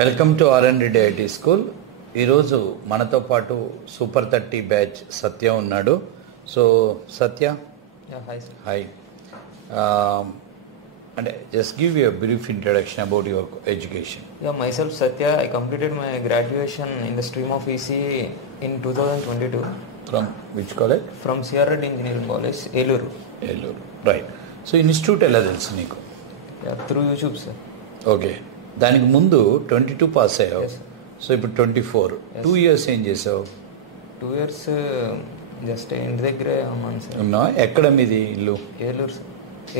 Welcome to RN Reddy IT school. ఈరోజు మనతో పాటు సూపర్ 30 బ్యాచ్ సత్య ఉన్నాడు. సో సత్య, హాయ్. అంటే just give you brief introduction about your education. Myself Satya. I completed my graduation in the stream of ECE in 2022. From which college? From CR Reddy Engineering College, Eluru. Eluru, right. So institute ఎలా తెలుసు నీకు? Through YouTube, sir. Okay, దానికి ముందు 22 pass అయ్యావు. Yes. So ఇప్పుడు 24. 2 years ఏం చేసావు? 2 years just ఇంటి దగ్గరే ఉన్నాను సార్. ఉన్నావా? ఎక్కడ మీది ఇల్లు? Eluru sir.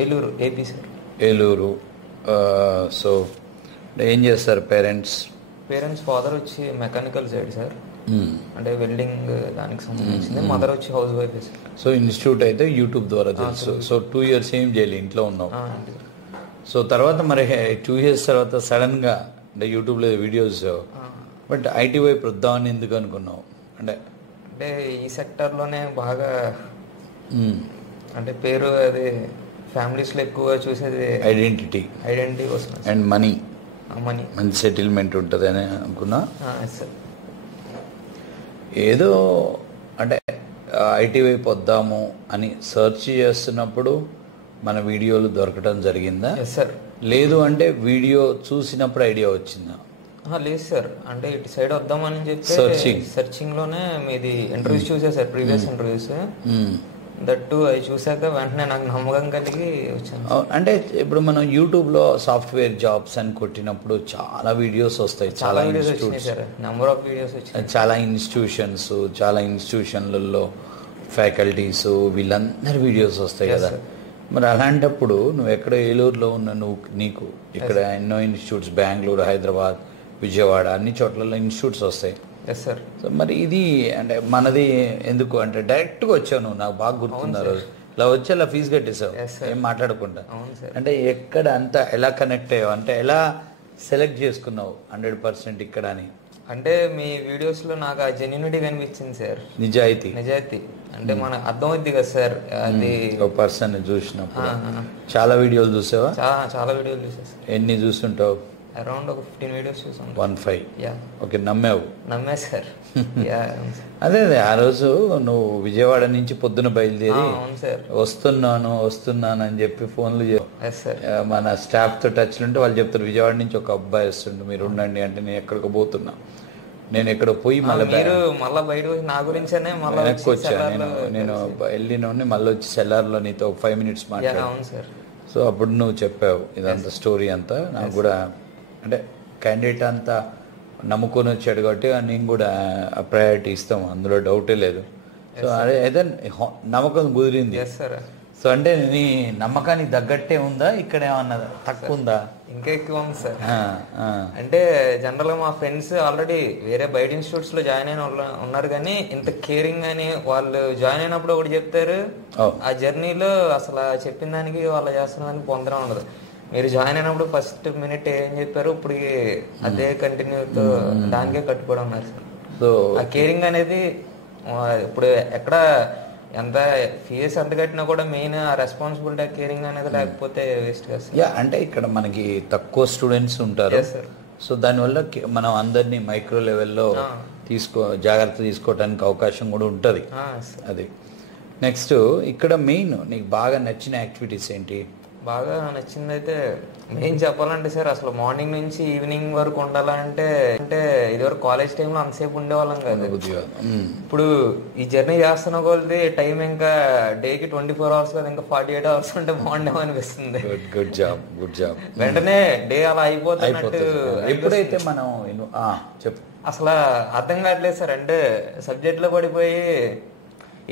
Eluru, AP sir. Eluru. So ఏం చేస్తారు పేరెంట్స్? పేరెంట్స్ ఫాదర్ వచ్చి మెకానికల్ సైడ్ సార్, అంటే వెల్డింగ్ దానికి సంబంధించింది. మదర్ వచ్చి house wife sir. So institute అయితే యూట్యూబ్ ద్వారా తెలుసు. సో 2 years ఏం చేయలేదు, ఇంట్లో ఉన్నావు. సో తర్వాత మరి 2 years తర్వాత సడన్గా అంటే యూట్యూబ్లో వీడియోస్, బట్ ఐటీ వైపు వద్దామని ఎందుకు అనుకున్నావు? అంటే ఈ సెక్టర్లోనే బాగా అంటే పేరు, అది ఫ్యామిలీస్లో ఎక్కువ చూసేది ఐడెంటిటీ వస్తుంది అండ్ మనీ, మనీ, మంచి సెటిల్మెంట్ ఉంటుంది అని అనుకున్నా. సార్ ఏదో అంటే ఐటీ వైపు వద్దాము అని సర్చ్ చేస్తున్నప్పుడు మన వీడియోలు దొరకడం జరిగిందా? సార్. లేదు అంటే వీడియో చూసినప్పుడు ఐడియా వచ్చిందా? లేదు సార్, అంటే ఇటు సైడ్ వద్దామని చెప్పి సర్చింగ్ లోనే మీది ఇంటర్వ్యూస్ చూసా సార్, ప్రీవియస్ ఇంటర్వ్యూస్. దట్టు అవి చూసాక వెంటనే నాకు నమ్మకం కలిగి వచ్చాను. అంటే ఇప్పుడు మనం యూట్యూబ్లో సాఫ్ట్వేర్ జాబ్స్ అని కొట్టినప్పుడు చాలా వీడియోస్ వస్తాయి, చాలా ఇన్స్టిట్యూట్స్, నెంబర్ ఆఫ్ వీడియోస్ వచ్చాయి, చాలా ఇన్స్టిట్యూషన్స్, చాలా ఇన్స్టిట్యూషన్లలో ఫ్యాకల్టీస్ వీళ్ళందరి వీడియోస్ వస్తాయి కదా. మరి అలాంటప్పుడు నువ్వు ఎక్కడ ఏలూరులో ఉన్న నీకు ఇక్కడ ఎన్నో ఇన్స్టిట్యూట్స్, బెంగళూరు, హైదరాబాద్, విజయవాడ అన్ని చోట్లలో ఇన్స్టిట్యూట్స్ వస్తాయి. సార్. సో మరి ఇది అంటే మనది ఎందుకు అంటే డైరెక్ట్గా వచ్చావు నువ్వు, నాకు బాగా గుర్తున్నారు. ఇలా వచ్చి అలా ఫీజు కట్టేసావు ఏం మాట్లాడకుండా. అంటే ఎక్కడ అంతా ఎలా కనెక్ట్ అయ్యావు, అంటే ఎలా సెలెక్ట్ చేసుకున్నావు 100% ఇక్కడ అని? అంటే మీ వీడియోస్ లో నాకు ఆ జెన్యూనిటీ కనిపించింది సార్, నిజాయితీ. అంటే మనకు అర్థమవుద్ది కదా సార్, అది ఒక పర్సన్ చూసినప్పుడు. చాలా వీడియోలు చూసావా? చాలా వీడియోలు చూసా సార్. ఎన్ని చూస్తుంటావు? అరౌండ్ ఒక 15 వీడియోస్ చూసాను. 15. ఓకే, నమ్మా సార్. అదే ఆ రోజు నువ్వు విజయవాడ నుంచి పొద్దున బయలుదేరి వస్తున్నాను అని చెప్పి ఫోన్లు మన స్టాఫ్ తో టచ్లు ఉంటే వాళ్ళు చెప్తారు విజయవాడ నుంచి ఒక అబ్బాయి వస్తుండు, మీరు ఉండండి అంటే నేను ఎక్కడికి పోతున్నా, నేను ఎక్కడ పోయి మళ్ళీ బయట నా గురించేనే వెనక్కి వచ్చా. నేను వెళ్ళిన మళ్ళీ వచ్చి సెల్లార్లో నీతో 5 minutes మాట్లాడాను. సో అప్పుడు నువ్వు చెప్పావు ఇదంతా స్టోరీ అంతా. నాకు కూడా అంటే క్యాండిడేట్ అంతా నమ్ముకొని వచ్చాడు కాబట్టి నేను కూడా ప్రయారిటీ ఇస్తాం, అందులో డౌటే లేదు. సో అదే అయితే నమ్మకం కుదిరింది. సో అంటే నీ నమ్మకానికి తగ్గట్టే ఉందా, ఇక్కడ ఏమన్నా తక్కువ ఉందా? ఇంకా ఎక్కువ ఉంది సార్. అంటే జనరల్ గా మా ఫ్రెండ్స్ ఆల్రెడీ వేరే బయట ఇన్స్టిట్యూట్స్ లో జాయిన్ అయిన ఉన్నారు, కానీ ఇంత కేరింగ్ అని వాళ్ళు జాయిన్ అయినప్పుడు ఒకటి చెప్తారు, ఆ జర్నీలో అసలు చెప్పిన దానికి వాళ్ళు చేస్తున్న దానికి పొందడం ఉండదు. మీరు జాయిన్ అయినప్పుడు ఫస్ట్ మినిట్ ఏం చెప్పారు, ఇప్పుడు అదే కంటిన్యూతో దానికే కట్టుబడి ఉన్నారు సార్. సో ఆ కేరింగ్ అనేది ఇప్పుడు ఎక్కడ ఎంత ఫీజెస్ ఎంత కట్టినా కూడా మెయిన్ ఆ రెస్పాన్సిబిలిటీ, ఆ కేరింగ్ అనేది లేకపోతే వేస్ట్ కదా సార్. అంటే ఇక్కడ మనకి తక్కువ స్టూడెంట్స్ ఉంటారు, సో దానివల్ల మనం అందరినీ మైక్రో లెవెల్లో జాగ్రత్త తీసుకోవడానికి అవకాశం కూడా ఉంటుంది. అది నెక్స్ట్ ఇక్కడ మెయిన్ నీకు బాగా నచ్చిన యాక్టివిటీస్ ఏంటి? బాగా నచ్చింది అయితే మెయిన్ చెప్పాలంటే సార్, అసలు మార్నింగ్ నుంచి ఈవినింగ్ వరకు ఉండాలంటే ఇదివరకు కాలేజ్ టైంలో అంతసేపు ఉండేవాళ్ళం కదా. ఇప్పుడు ఈ జర్నీ చేస్తున్న కొద్ది టైం ఇంకా డేకి 24 hours కదా, ఇంకా 48 hours ఉంటే బాగుండేమో అనిపిస్తుంది. Good job. వెంటనే డే అలా అయిపోతున్నట్టు. ఎప్పుడైతే మనం చెప్పు అసలు అర్థం కావట్లేదు సార్, అంటే సబ్జెక్ట్ లో పడిపోయి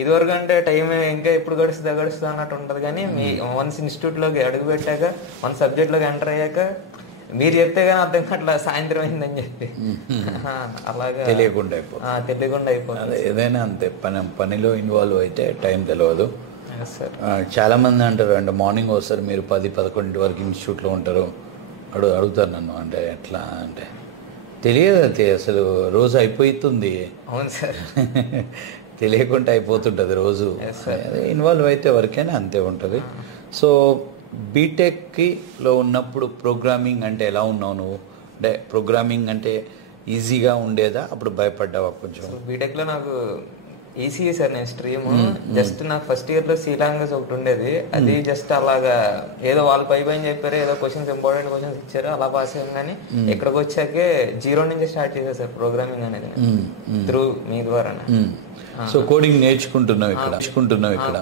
ఇదివరకు అంటే టైం ఇంకా ఎప్పుడు గడుస్తుందా అన్నట్టు ఉంటుంది. కానీ మీ వన్స్ ఇన్స్టిట్యూట్లోకి అడుగు పెట్టాక, వన్ సబ్జెక్ట్లోకి ఎంటర్ అయ్యాక మీరు చెప్తే కానీ అర్థం కావట్లేదు సాయంత్రం అయిందని చెప్పి, అలాగా తెలియకుండా అయిపోతుంది. ఏదైనా అంతే, పనిలో ఇన్వాల్వ్ అయితే టైం తెలియదు. చాలా మంది అంటారు అంటే మార్నింగ్ వస్తారు, మీరు 10-11 వరకు ఇన్స్టిట్యూట్లో ఉంటారు, అడుగుతారు నన్ను, అంటే ఎట్లా అంటే తెలియదు, అసలు రోజు అయిపోతుంది. అవును సార్. తెలియకుండా అయిపోతుంటుంది రోజు. ఇన్వాల్వ్ అయితే వరకైనా అంతే ఉంటుంది. సో బీటెక్లో ఉన్నప్పుడు ప్రోగ్రామింగ్ అంటే ఎలా ఉన్నావు నువ్వు? అంటే ప్రోగ్రామింగ్ అంటే ఈజీగా ఉండేదా, అప్పుడు భయపడ్డావా కొంచెం? బీటెక్లో నాకు ఈసీ సార్, నేను స్ట్రీమ్ జస్ట్ నాకు ఫస్ట్ ఇయర్లో సి లాంగ్వేజ్ ఒకటి ఉండేది, అది జస్ట్ అలాగా ఏదో వాళ్ళు పై చెప్పారు, ఏదో క్వశ్చన్స్ ఇంపార్టెంట్ క్వశ్చన్స్ ఇచ్చారు, అలా పాస్ అయ్యాం. కానీ ఇక్కడికి వచ్చాకే 0 నుంచి స్టార్ట్ చేశారు సార్ ప్రోగ్రామింగ్ అనేది త్రూ మీ ద్వారా. సో కోడింగ్ నేర్చుకుంటున్నావు ఇక్కడ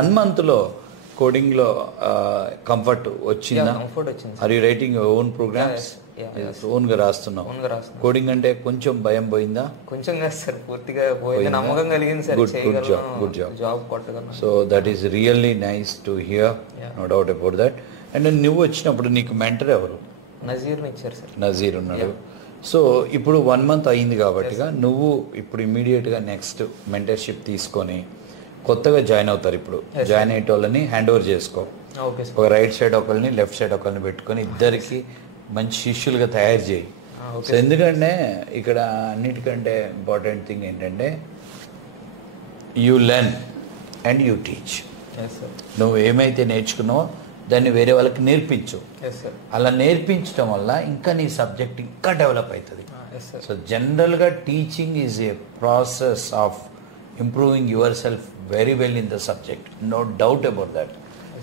1 month లో కోడింగ్ లో కంఫర్ట్ వచ్చిందా? కంఫర్ట్ వచ్చింది. Are you writing your own programs? Own గా రాస్తున్నావు. కోడింగ్ అంటే కొంచెం భయం పోయిందా? కొంచెం కాదు సార్, పూర్తిగా పోయింది. నమ్మకం కలిగింది sir. Good job. So that is really nice to hear, no doubt about that. And నువ్వు వచ్చినప్పుడు నీకు మెంటర్ ఎవరు? నజీర్ ఇచ్చారు సార్. నజీర్ ఉన్నాడు. సో ఇప్పుడు 1 month అయింది కాబట్టి నువ్వు ఇప్పుడు ఇమీడియట్గా నెక్స్ట్ మెంటర్షిప్ తీసుకొని కొత్తగా జాయిన్ అవుతారు. ఇప్పుడు జాయిన్ అయ్యే వాళ్ళని హ్యాండ్ ఓవర్ చేసుకో. ఒక రైట్ సైడ్ ఒకరిని, లెఫ్ట్ సైడ్ ఒకరిని పెట్టుకొని ఇద్దరికి మంచి శిష్యులుగా తయారు చేయి. సో ఎందుకంటే ఇక్కడ అన్నిటికంటే ఇంపార్టెంట్ థింగ్ ఏంటంటే you learn and you teach. నువ్వు ఏమైతే నేర్చుకున్నావో దాన్ని వేరే వాళ్ళకి నేర్పించు. అలా నేర్పించడం వల్ల ఇంకా నీ సబ్జెక్ట్ ఇంకా డెవలప్ అవుతుంది. సో జనరల్గా teaching is a process of improving yourself very well in the subject, no doubt about that.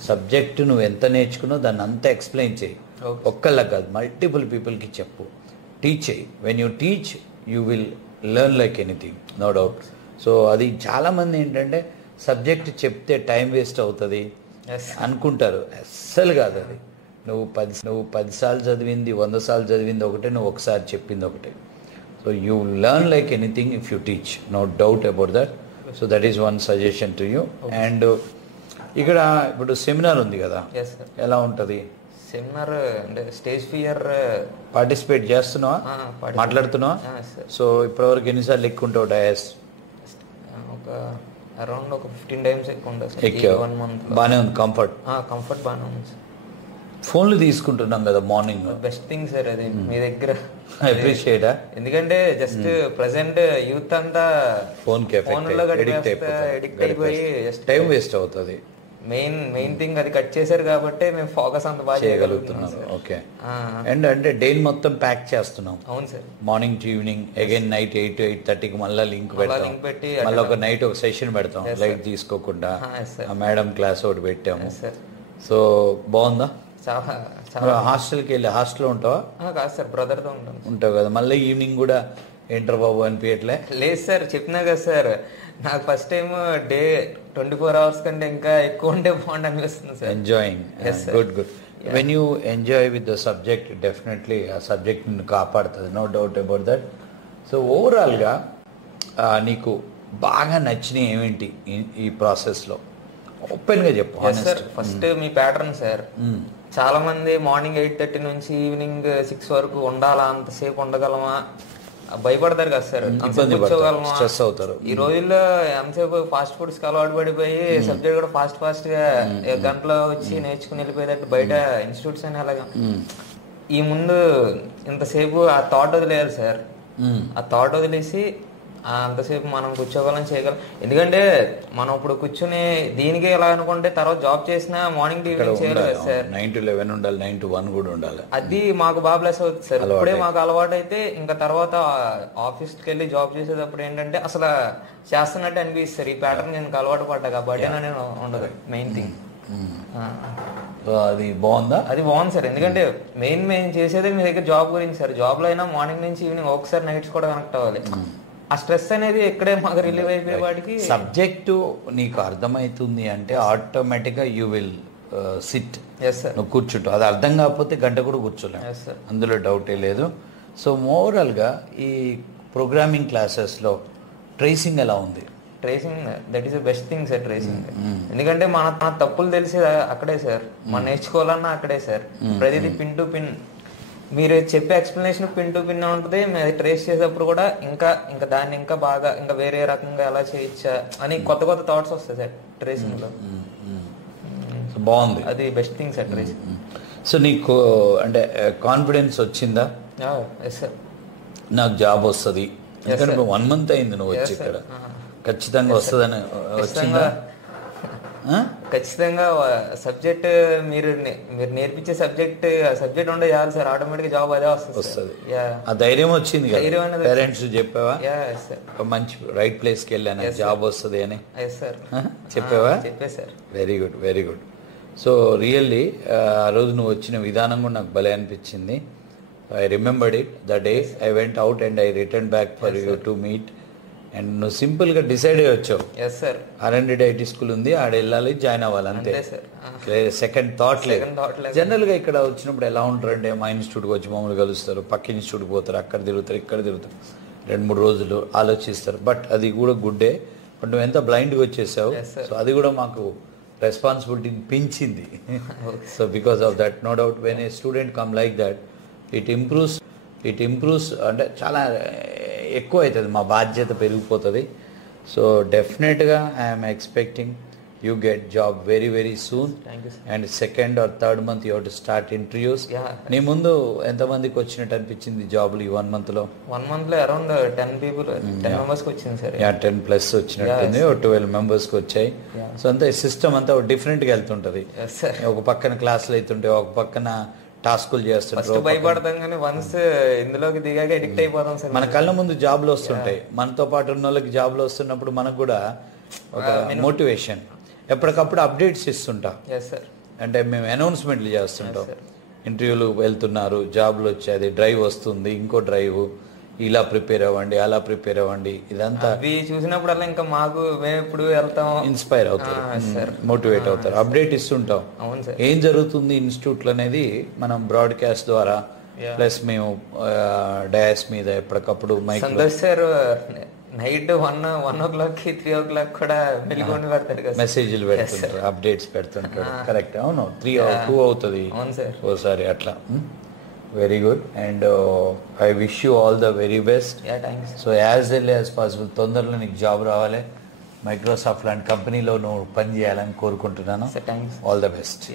Subject నువ్వు ఎంత నేర్చుకున్నావు దాన్ని అంతా ఎక్స్ప్లెయిన్ చేయి. ఒక్కళ్ళకి కాదు, మల్టిపుల్ పీపుల్కి చెప్పు, టీచ్ చేయి. When you teach you will learn like anything, no doubt. So అది చాలామంది ఏంటంటే సబ్జెక్ట్ చెప్తే టైం వేస్ట్ అవుతుంది అనుకుంటారు. అస్సలు కాదు అది. నువ్వు 10 సార్లు చదివింది, 100 సార్లు చదివింది ఒకటే, నువ్వు ఒకసారి చెప్పింది ఒకటే. So you learn like anything if you teach, no doubt about that. So that is one suggestion to you. And ఇక్కడ ఇప్పుడు సెమినార్ ఉంది కదా, ఎలా ఉంటుంది సెమినార్? అంటే స్టేజ్ ఫియర్ పార్టిసిపేట్ చేస్తున్నావా, మాట్లాడుతున్నావా? సో ఇప్పటివరకు ఎన్నిసార్లు ఎక్కుంటావు డయాస్? ఒక అరౌండ్ ఒక 15 times ఎక్కువ ఉంటుంది. బాగానే ఉంది, కంఫర్ట్ బాగానే ఉంది. ఫోన్లు తీసుకుంటున్నాం కదా మార్నింగ్, బెస్ట్ థింగ్ సార్ అది మీ దగ్గర. అప్రిషియేట్. ఎందుకంటే జస్ట్ ప్రెసెంట్ యూత్ అంతా ఫోన్లో ఎడిక్ట్ అయిపోయి టైం వేస్ట్ అవుతుంది. మెయిన్ థింగ్ అది కట్ చేశారు కాబట్టి మేము ఫోకస్ అంత బాగా చేయగలుగుతున్నాం. ఓకే. అండ్ అంటే డే మొత్తం ప్యాక్ చేస్తున్నాం. అవును sir. Morning to evening, again night 8 to 8:30కి మళ్ళీ లింక్ పెట్టి మళ్ళీ ఒక నైట్ ఒక సెషన్ పెడతాం లైట్ తీసుకోకుండా. మేడం క్లాస్ ఒకటి పెట్టాము. సో బాగుందా? హాస్టల్కి వెళ్ళి హాస్టల్లో ఉంటావా? కాదు సార్, బ్రదర్తో ఉంటావు కదా. మళ్ళీ ఈవినింగ్ కూడా ఏంటర్ బాబు అనిపించట్లే? లేదు సార్, చెప్పినా కదా సార్, నాకు ఫస్ట్ టైం డే 24 hours కంటే ఇంకా ఎక్కువ ఉంటే బాగుంది అనిపిస్తుంది sir. Enjoying, good. When you enjoy with the subject definitely ఆ సబ్జెక్ట్ నిన్ను కాపాడుతుంది, no doubt about that. So ఓవరాల్గా నీకు బాగా నచ్చినవి ఏమిటి ఈ ప్రాసెస్లో? ఓపెన్గా చెప్పు. సార్ ఫస్ట్ మీ ప్యాటర్న్ సార్. చాలా మంది మార్నింగ్ 8:30 నుంచి ఈవినింగ్ 6 వరకు ఉండాలా, అంతసేపు ఉండగలమా భయపడతారు కదా సార్, కూర్చోగలమా, స్ట్రెస్ అవుతారు. ఈ రోజుల్లో ఎంతసేపు ఫాస్ట్ ఫుడ్స్ కి అలవాటు పడిపోయి సబ్జెక్ట్ కూడా ఫాస్ట్ గా గంటలో వచ్చి నేర్చుకుని వెళ్ళిపోయేటట్టు బయట ఇన్స్టిట్యూట్స్ అని అలాగా. ఈ ముందు ఇంతసేపు ఆ థాట్ వదిలేయాలి సార్. ఆ థాట్ వదిలేసి అంతసేపు మనం కూర్చోగలం, చేయగలం. ఎందుకంటే మనం ఇప్పుడు కూర్చుని దీనికి ఎలా అనుకుంటే తర్వాత జాబ్ చేసినా మార్నింగ్ టు ఈవినింగ్ చేయాలి కదా సార్. 9 to 11 ఉండాలి, 9 to 1 కూడా ఉండాలి. అది మాకు బాగా ప్లస్ అవుతుంది సార్. ఇప్పుడే మాకు అలవాటు అయితే ఇంకా తర్వాత ఆఫీస్కి వెళ్ళి జాబ్ చేసేటప్పుడు ఏంటంటే అసలు చేస్తున్నట్టు అనిపిస్తుంది. ఈ ప్యాటర్న్ నేను అలవాటు పడ్డా కాబట్టి నేను ఉండదు మెయిన్ థింగ్. అది బాగుందా? అది బాగుంది సార్. ఎందుకంటే మెయిన్ చేసేది మీ దగ్గర జాబ్ గురించి సార్. జాబ్ లో అయినా మార్నింగ్ నుంచి ఈవినింగ్ ఒకసారి నైట్స్ కూడా కనెక్ట్ అవ్వాలి. ఆ స్ట్రెస్ అనేది ఎక్కడే మాకు రిలీవ్ అయిపోయే వాటికి సబ్జెక్టు నీకు అర్థమవుతుంది అంటే ఆటోమేటిక్గా యూ విల్ సిట్, నువ్వు కూర్చుంటావు. అది అర్థం కాకపోతే గంట కూడా కూర్చోలేము, అందులో డౌటే లేదు. సో ఓవరాల్గా ఈ ప్రోగ్రామింగ్ క్లాసెస్లో ట్రేసింగ్ ఎలా ఉంది? Tracing that is the best thing sir. Tracing ఎందుకంటే మన తప్పులు తెలిసేది అక్కడే సార్, మనం నేర్చుకోవాలన్నా అక్కడే సార్. ప్రతిదీ పిన్ టు పిన్ మీరు చెప్పే ఎక్స్ప్లెనేషన్ పిన్ టు పిన్ ఉంటుంది. మీరు ట్రేస్ చేసేటప్పుడు కూడా ఇంకా దాన్ని ఇంకా బాగా ఇంకా వేరే రకంగా ఎలా చేయొచ్చా అని కొత్త థాట్స్ వస్తాయి సార్ ట్రేసింగ్ లో. బాగుంది, అది best thing sir tracing. So నీకు అంటే కాన్ఫిడెన్స్ వచ్చిందా? ఎస్ సార్, నాకు జాబ్ వస్తుంది. ఎందుకంటే 1 month అయింది నువ్వు వచ్చి ఇక్కడ, ఖచ్చితంగా వస్తుందని వచ్చిందా? ఖచ్చితంగా సబ్జెక్ట్ మీరు నేర్పించే సబ్జెక్ట్ ఉండే చాలు సార్, ఆటోమేటిక్ జాబ్ అదే వస్తుంది. ఆ ధైర్యం వచ్చింది పేరెంట్స్ చెప్పావా మంచి రైట్ ప్లేస్ కి వెళ్ళాను జాబ్ వస్తుంది అని చెప్పావా? చెప్పే sir. Very good very good. So really ఆ రోజు నువ్వు వచ్చిన విధానం కూడా నాకు భలే అనిపించింది. I remembered it the day I went out and I return back for you to meet. And నువ్వు సింపుల్ గా డిసైడ్ అయ్యి వచ్చావు R&D IT స్కూల్ ఉంది, ఆడ వెళ్ళాలి, జాయిన్ అవ్వాలి, అంతే. సెకండ్ థాట్ లేదు. జనరల్ గా ఇక్కడ వచ్చినప్పుడు ఎలా ఉంటారంటే మా ఇన్స్టిట్యూట్కి వచ్చి మమ్మల్ని కలుస్తారు, పక్క ఇన్స్టిట్యూట్కి పోతారు, అక్కడ తిరుగుతారు, ఇక్కడ తిరుగుతారు, 2-3 రోజులు ఆలోచిస్తారు. బట్ అది కూడా గుడ్డే. బట్ నువ్వు ఎంత బ్లైండ్గా వచ్చేసావు. సో అది కూడా మాకు రెస్పాన్సిబిలిటీని పెంచింది. So because of that no doubt when a student come like that it improves అంటే చాలా ఎక్కువ అవుతుంది, మా బాధ్యత పెరిగిపోతుంది. సో డెఫినెట్గా I'm expecting you get job very very soon. And 2nd or 3rd month you have to start interviews. నీ ముందు ఎంతమందికి వచ్చినట్టు అనిపించింది జాబులు ఈ 1 month లో? 1 month లో అరౌండ్ 10 members వచ్చింది సార్. 10+ వచ్చినట్టుంది, 12 members వచ్చాయి. సో అంతా సిస్టమ్ అంతా డిఫరెంట్గా వెళ్తుంటది. ఒక పక్కన క్లాసులు అవుతుంటే, ఒక పక్కన టాస్కులు చేస్తుంటారు. భయపడతాం కానీ వన్స్ ఇందులోకి దిగాక ఎడిక్ట్ అయిపోతాం సార్. మన కళ్ళ ముందు జాబ్లు వస్తుంటాయి, మనతో పాటు ఉన్న వాళ్ళకి జాబ్లు వస్తున్నప్పుడు మనకు కూడా ఒక మోటివేషన్. ఎప్పటికప్పుడు అప్డేట్స్ ఇస్తుంటాం. అంటే మేము అనౌన్స్మెంట్లు చేస్తుంటాం, ఇంటర్వ్యూలు వెళ్తున్నారు, జాబ్లు వచ్చేది, డ్రైవ్ వస్తుంది, ఇంకో డ్రైవ్, ఇలా ప్రిపేర్ అవ్వండి, అలా ప్రిపేర్ అవ్వండి. ఇదంతా చూసినప్పుడల్లా ఇంకా మాకు మేము ఎప్పుడు వెళ్తాం, ఇన్స్పైర్ అవుతారు, మోటివేట్ అవుతారు, అప్డేట్ ఇస్తుంటాం. ఏం జరుగుతుంది ఇన్స్టిట్యూట్లో అనేది మనం బ్రాడ్కాస్ట్ ద్వారా ప్లస్ మేము డయాస్ మీద ఎప్పటికప్పుడు నైట్ 1 o'clock 3 o'clock కూడా మెలుగుని పెడతారు, మెసేజ్లు పెడుతుంటారు, అప్డేట్స్ పెడుతుంటారు. కరెక్ట్. అవును, 2 అవుతుంది ఓసారి అట్లా. Very good. And I wish you all the very best. So as early as possible తొందరలో నీకు జాబ్ రావాలి, మైక్రోసాఫ్ట్ లాంటి కంపెనీలో నువ్వు పని చేయాలని కోరుకుంటున్నాను. All the best.